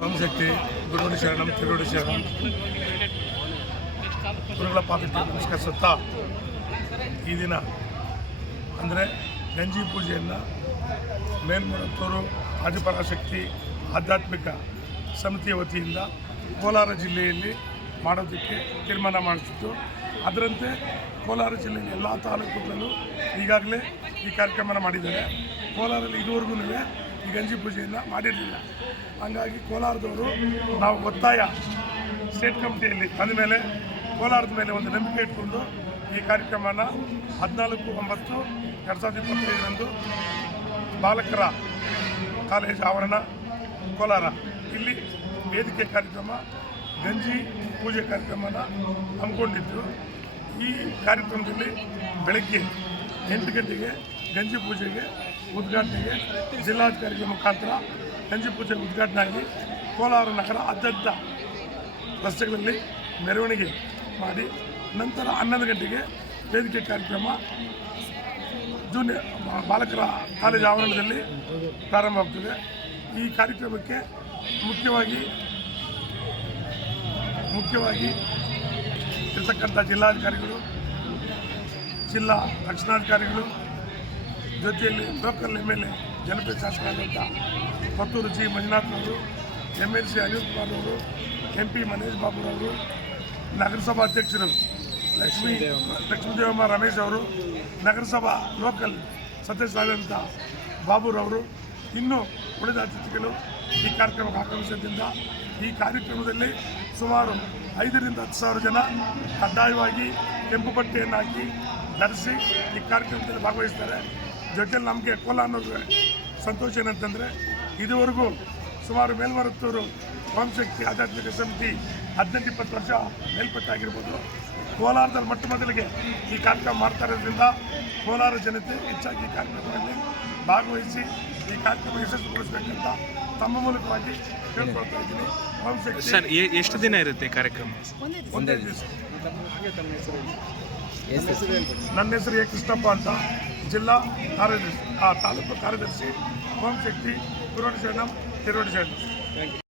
ಶಕ್ತಿ sir ಶರಣಂ ತಿರುಗಡೆ ಶರಣಂ. ಗುರುಗಳ ಪಾದಕ್ಕೆ ನಮಸ್ಕರಿಸುತ್ತಾ ಈ ದಿನ, ಅಂದರೆ ಗಂಜಿ ಪೂಜೆಯನ್ನು ಮೇಲ್ಮರತ್ತೂರು ಆದಿಪರಾಶಕ್ತಿ ಆಧ್ಯಾತ್ಮಿಕ ಸಮಿತಿಯ ವತಿಯಿಂದ ಕೋಲಾರ ಜಿಲ್ಲೆಯಲ್ಲಿ ಮಾಡೋದಕ್ಕೆ ತೀರ್ಮಾನ ಮಾಡಿಸಿತ್ತು. ಅದರಂತೆ ಕೋಲಾರ ಜಿಲ್ಲೆಯ ಎಲ್ಲ ತಾಲೂಕುಗಳಲ್ಲೂ ಈಗಾಗಲೇ ಈ ಕಾರ್ಯಕ್ರಮನ ಮಾಡಿದ್ದಾರೆ. ಕೋಲಾರಲ್ಲಿ ಇದುವರೆಗೂ ಈ ಗಂಜಿ ಪೂಜೆಯನ್ನು ಮಾಡಿರಲಿಲ್ಲ. ಹಂಗಾಗಿ ಕೋಲಾರದವರು ನಾವು ಒತ್ತಾಯ ಸ್ಟೇಟ್ ಕಮಿಟಿಯಲ್ಲಿ ತಂದ ಮೇಲೆ ಕೋಲಾರದ ಮೇಲೆ ಒಂದು ನಂಬಿಕೆ ಇಟ್ಕೊಂಡು ಈ ಕಾರ್ಯಕ್ರಮನ ಹದಿನಾಲ್ಕು, ಒಂಬತ್ತು, ಎರಡು ಸಾವಿರದ ಇಪ್ಪತ್ತೈದರಂದು ಬಾಲಕರ ಕಾಲೇಜ್ ಆವರಣ ಕೋಲಾರ. ಇಲ್ಲಿ ವೇದಿಕೆ ಕಾರ್ಯಕ್ರಮ, ಗಂಜಿ ಪೂಜೆ ಕಾರ್ಯಕ್ರಮನ ಹಮ್ಮಿಕೊಂಡಿದ್ದು. ಈ ಕಾರ್ಯಕ್ರಮದಲ್ಲಿ ಬೆಳಗ್ಗೆ ಎಂಟು ಗಂಟೆಗೆ ಗಂಜಿ ಪೂಜೆಗೆ ಉದ್ಘಾಟನೆಗೆ ಜಿಲ್ಲಾಧಿಕಾರಿಗಳ ಮುಖಾಂತರ ಗಂಜಿ ಪೂಜೆ ಉದ್ಘಾಟನೆ ಆಗಿ ಕೋಲಾರ ನಗರ ಅತ್ಯಂತ ರಸ್ತೆಗಳಲ್ಲಿ ಮೆರವಣಿಗೆ ಮಾಡಿ ನಂತರ ಹನ್ನೊಂದು ಗಂಟೆಗೆ ವೇದಿಕೆ ಕಾರ್ಯಕ್ರಮ ಜೂನಿಯರ್ ಬಾಲಕರ ಕಾಲೇಜು ಆವರಣದಲ್ಲಿ ಪ್ರಾರಂಭವಾಗ್ತದೆ ಈ ಕಾರ್ಯಕ್ರಮಕ್ಕೆ ಮುಖ್ಯವಾಗಿ ಮುಖ್ಯವಾಗಿ ಇರ್ತಕ್ಕಂಥ ಜಿಲ್ಲಾಧಿಕಾರಿಗಳು, ಜಿಲ್ಲಾ ರಕ್ಷಣಾಧಿಕಾರಿಗಳು ಜೊತೆಯಲ್ಲಿ ಲೋಕಲ್ ಎಂ ಎಲ್ ಎ ಜನಪ್ರಿಯ ಶಾಸಕರಾದಂಥ ಪತ್ತೂರು ಜಿ ಮಂಜುನಾಥ್ ಅವರು M L C Anil Kumar ಅವರು ಎಂ ಪಿ ಮನೇಶ್ ಬಾಬುರವರು, ನಗರಸಭಾ ಅಧ್ಯಕ್ಷರು ಲಕ್ಷ್ಮೀ ಲಕ್ಷ್ಮೀದೇವಮ್ಮ ರಮೇಶ್ ಅವರು, ನಗರಸಭಾ ಲೋಕಲ್ ಸದಸ್ಯರಾದಂಥ ಬಾಬುರವರು ಇನ್ನೂ ಉಳಿದ ಅತಿಥಿಗಳು ಈ ಕಾರ್ಯಕ್ರಮಕ್ಕೆ ಆಗಮಿಸಿದ್ದರಿಂದ ಈ ಕಾರ್ಯಕ್ರಮದಲ್ಲಿ ಸುಮಾರು ಐದರಿಂದ ಹತ್ತು ಸಾವಿರ ಜನ ಕಡ್ಡಾಯವಾಗಿ ಕೆಂಪು ಬಟ್ಟೆಯನ್ನು ಹಾಕಿ ಧರಿಸಿ ಈ ಕಾರ್ಯಕ್ರಮದಲ್ಲಿ ಭಾಗವಹಿಸ್ತಾರೆ. ಜೊತೆಯಲ್ಲಿ ನಮಗೆ ಕೋಲಾನವ್ರಿಗೆ ಸಂತೋಷ ಏನಂತಂದರೆ ಇದುವರೆಗೂ ಸುಮಾರು ಮೇಲ್ಮರತ್ತೂರು ವಂಶಕ್ತಿ ಆಧ್ಯಾತ್ಮಿಕ ಸಮಿತಿ ಹದಿನೆಂಟು ಇಪ್ಪತ್ತು ವರ್ಷ ಮೇಲ್ಪಟ್ಟಾಗಿರ್ಬೋದು ಕೋಲಾರದಲ್ಲಿ ಮೊಟ್ಟ ಮೊದಲಿಗೆ ಈ ಕಾರ್ಯಕ್ರಮ ಮಾಡ್ತಾ ಇರೋದ್ರಿಂದ ಕೋಲಾರ ಜನತೆ ಹೆಚ್ಚಾಗಿ ಈ ಕಾರ್ಯಕ್ರಮದಲ್ಲಿ ಭಾಗವಹಿಸಿ ಈ ಕಾರ್ಯಕ್ರಮ ಯಶಸ್ವಿಗೊಳಿಸಬೇಕಂತ ತಮ್ಮ ಮೂಲಕವಾಗಿ ಕೇಳ್ಕೊಳ್ತಾ ಇದ್ದೀನಿ. ಸರ್ ಎಷ್ಟು ದಿನ ಇರುತ್ತೆ ಕಾರ್ಯಕ್ರಮ? ಒಂದೇ ದಿವಸ. ನನ್ನ ಹೆಸರು ಎ ಕೃಷ್ಣಪ್ಪ ಅಂತ. జిల్లా కార్యదర్శి ఆ తాలూకు కార్యదర్శి హోంశక్తి గురుడు చేయడం తిరుడు చేయడం